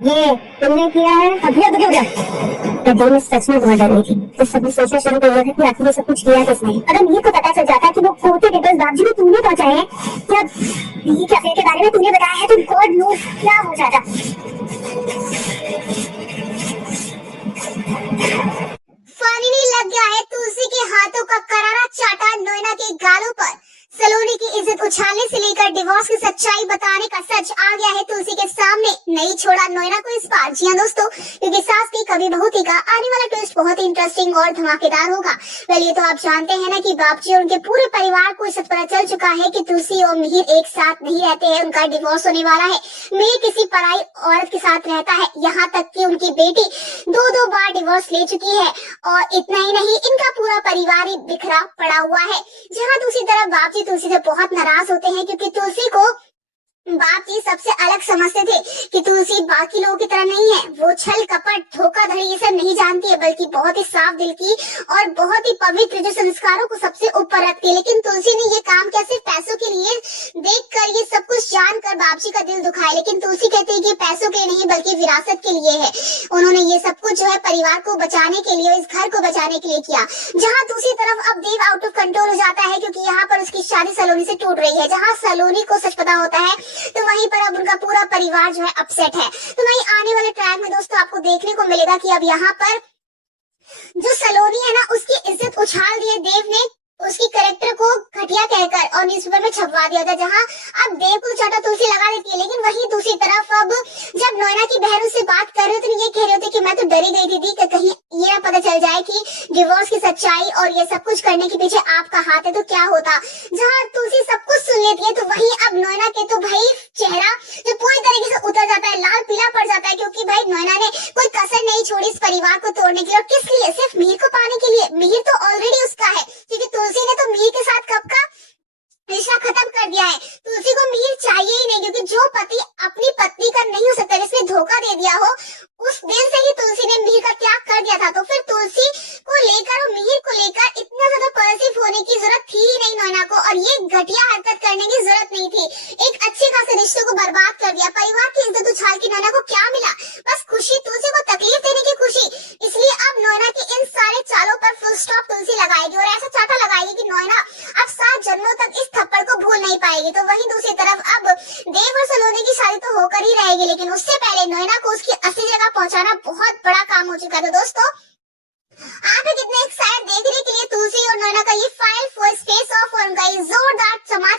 ये तुमने किया है? अब तो क्या हो गया? मैं दिल में सच में बहुत डर रही थी तो सबने सोचना शुरू कर दिया था कि आखिर ये सब कुछ किया किसने। अगर मीर को पता चल जाता कि वो खोटे पेपर्स बाबजी ने तुमने पहुंचाए हैं या ये क्या के बारे में तूने बताया है तो गॉड नोस क्या हो जाता। फाइनली लग गया है तुलसी के हाथों का करारा चाटा नोएना के गालों पर। सलोनी की इज्जत उछालने से लेकर डिवोर्स की सच्चाई बताने का सच आ गया है तुलसी के सामने। नहीं छोड़ा नोएना को इस बार। जी हाँ दोस्तों, क्योंकि सास की कभी बहू थी का आने वाला ट्विस्ट बहुत ही इंटरेस्टिंग और धमाकेदार होगा। वेल ये तो आप जानते हैं ना कि बाबूजी और उनके पूरे परिवार को सब पता चल चुका है कि तुलसी और मिहिर एक साथ नहीं रहते हैं, उनका डिवोर्स होने वाला है। मिहिर किसी पराई औरत के साथ रहता है, यहाँ तक कि उनकी बेटी दो बार डिवोर्स ले चुकी है। और इतना ही नहीं, इनका पूरा परिवार ही बिखरा पड़ा हुआ है। जहाँ दूसरी तरफ बाबूजी तुलसी से बहुत नाराज होते हैं क्योंकि तुलसी को बाप जी सबसे अलग समझते थे कि तुलसी बाकी लोगों की तरह नहीं है। वो छल कपट धोखाधड़ी ये सब नहीं जानती है, बल्कि बहुत ही साफ दिल की और बहुत ही पवित्र जो संस्कारों को सबसे ऊपर रखती है। लेकिन तुलसी ने ये काम क्या सिर्फ पैसों के लिए देखकर, ये सब कुछ जानकर बाप जी का दिल दुखाए। लेकिन तुलसी कहती है कि पैसों के लिए नहीं बल्कि विरासत के लिए है। उन्होंने ये सब कुछ जो है परिवार को बचाने के लिए, इस घर को बचाने के लिए किया। जहाँ दूसरी तरफ अब देव आउट ऑफ कंट्रोल हो जाता है क्योंकि यहाँ पर उसकी शादी सलोनी से टूट रही है। जहाँ सलोनी को सच पता होता है तो वहीं पर अब उनका पूरा परिवार जो है अपसेट है। तो वहीं आने वाले ट्रैक में दोस्तों आपको देखने को मिलेगा कि अब यहाँ पर जो सलोनी है ना, उसकी इज्जत उछाल दी है देव ने, उसकी कैरेक्टर को घटिया कहकर और न्यूज़पेपर में छपवा दिया था। जहां अब देव को चाटा तुलसी लगा देती है, लेकिन वहीं दूसरी तरफ अब जब नोएना की बहन से बात कर रहे थे तो ये कह रहे थे कि मैं तो डरी गई थी कि कहीं ये ना पता चल जाए कि डिवोर्स की सच्चाई और ये सब कुछ करने के पीछे आपका हाथ है तो क्या होता। जहाँ तुलसी सब कुछ सुन लेती है तो वहीं अब नोएना के तो भाई चेहरा जो पूरी तरीके से उतर जाता है, लाल पीला पड़ जाता है, क्योंकि भाई नोएना ने कोई कसर नहीं छोड़ी इस परिवार को तोड़ने के लिए। और किस लिए? सिर्फ मिहिर को पाने के लिए। मिहिर तो ऑलरेडी उसका है, क्योंकि तुलसी ने तो मिहिर के साथ कब का रिश्ता खत्म कर दिया है। तुलसी को मिहिर चाहिए ही नहीं, क्योंकि जो पति अपनी पत्नी का नहीं हो सकता, जिसने धोखा दे दिया हो, उस दिन से ही तुलसी ने मिहिर का त्याग कर दिया था। तो फिर तुलसी को लेकर और मिहिर को लेकर इतना ज्यादा पॉजिटिव होने की जरूरत थी ही नहीं नोएना को, और ये घटिया हरकत करने की जरूरत नहीं थी। एक अच्छे खासे रिश्ते को बर्बाद कर दिया। परिवार की इज्जत उछाल के नोएना को क्या मिला? बस खुशी, तुलसी को तकलीफ देने की खुशी। इसलिए अब नोएना की इन सारे चालों पर फुल स्टॉप तुलसी लगाएगी और ऐसा चाटा लगाएगी कि नोएना अब 7 जन्मों तक इस थप्पड़ को भूल नहीं पाएगी। तो वहीं दूसरी तरफ अब देव और सलोनी की शादी तो होकर ही रहेगी, लेकिन उससे पहले नोएना को उसकी असली जगह पहुंचाना बहुत बड़ा काम हो चुका है। तो दोस्तों आप कितने एक्साइटेड देखने के लिए तुलसी और नोएना का ये फाइनल फर्स्ट फेस ऑफ और उनका ये जोरदार समाचार।